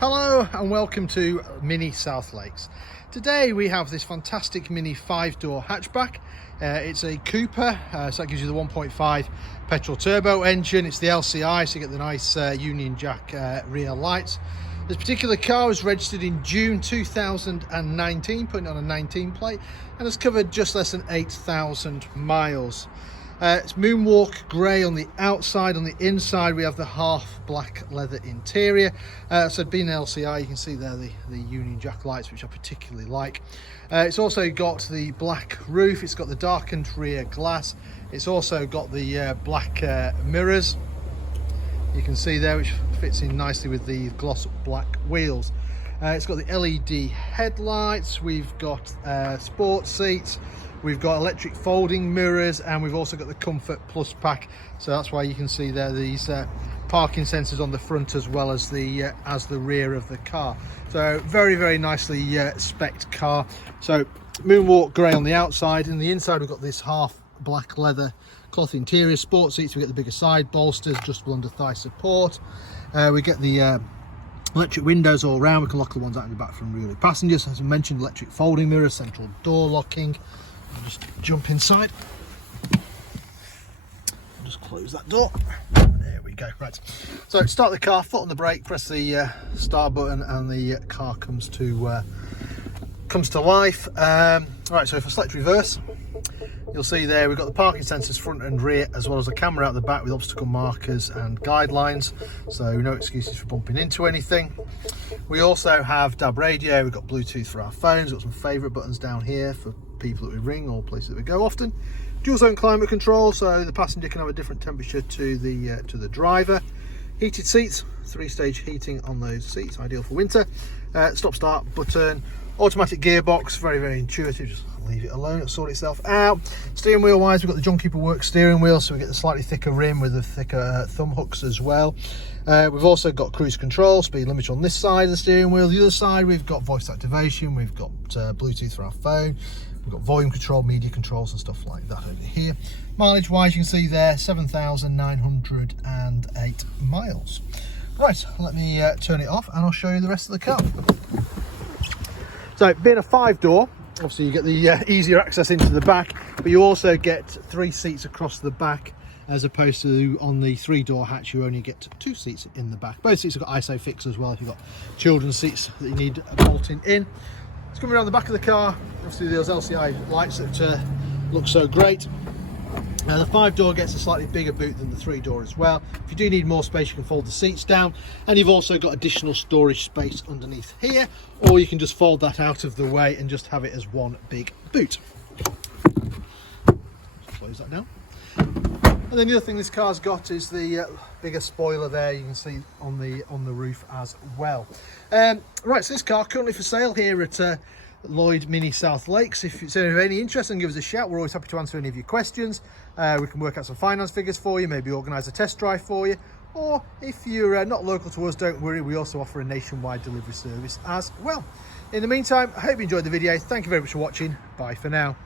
Hello and welcome to MINI South Lakes. Today we have this fantastic Mini 5-door hatchback. It's a Cooper, so that gives you the 1.5 petrol turbo engine. It's the LCI, so you get the nice Union Jack rear lights. This particular car was registered in June 2019, putting it on a 19 plate, and has covered just less than 8,000 miles. It's Moonwalk Grey on the outside. On the inside we have the half black leather interior. So being LCI, you can see there the Union Jack lights, which I particularly like. It's also got the black roof, it's got the darkened rear glass, it's also got the black mirrors, you can see there, which fits in nicely with the gloss black wheels. It's got the LED headlights, we've got sport seats, we've got electric folding mirrors, and we've also got the Comfort Plus pack. So that's why you can see there these parking sensors on the front as well as the rear of the car. So very nicely spec'd car. So Moonwalk Grey on the outside, and the inside we've got this half black leather cloth interior, sport seats. We get the bigger side bolsters, adjustable under thigh support. We get the electric windows all round. We can lock the ones out in the back from rear passengers. As I mentioned, electric folding mirrors, central door locking. I'll just jump inside. I'll just close that door. There we go. Right. So start the car, foot on the brake, press the start button, and the car comes to life. Right. So if I select reverse, you'll see there we've got the parking sensors front and rear, as well as a camera out the back with obstacle markers and guidelines, so no excuses for bumping into anything. We also have DAB radio, we've got Bluetooth for our phones, we've got some favourite buttons down here for people that we ring or places that we go often. Dual zone climate control, so the passenger can have a different temperature to the driver. Heated seats, 3-stage heating on those seats, ideal for winter. Stop start button. Automatic gearbox, very intuitive, just leave it alone, it'll sort itself out. Steering wheel wise, we've got the Junkie Work steering wheel, so we get the slightly thicker rim with the thicker thumb hooks as well. We've also got cruise control, speed limiter on this side of the steering wheel. The other side we've got voice activation, we've got Bluetooth for our phone, we've got volume control, media controls and stuff like that over here. Mileage wise, you can see there 7,908 miles. Right, let me turn it off and I'll show you the rest of the car. So being a 5-door, obviously you get the easier access into the back, but you also get 3 seats across the back, as opposed to on the 3-door hatch you only get 2 seats in the back. Both seats have got ISOFIX as well if you've got children's seats that you need bolting in. It's coming around the back of the car, obviously those LCI lights that look so great. The 5-door gets a slightly bigger boot than the 3-door as well. If you do need more space, you can fold the seats down, and you've also got additional storage space underneath here, or you can just fold that out of the way and just have it as one big boot. Just close that down. And then the other thing this car's got is the bigger spoiler there, you can see on the roof as well. Right, so this car currently for sale here at Lloyd MINI South Lakes. If it's of any interest, then give us a shout. We're always happy to answer any of your questions. We can work out some finance figures for you, maybe organise a test drive for you, or if you're not local to us, don't worry, we also offer a nationwide delivery service as well. In the meantime, I hope you enjoyed the video. Thank you very much for watching. Bye for now.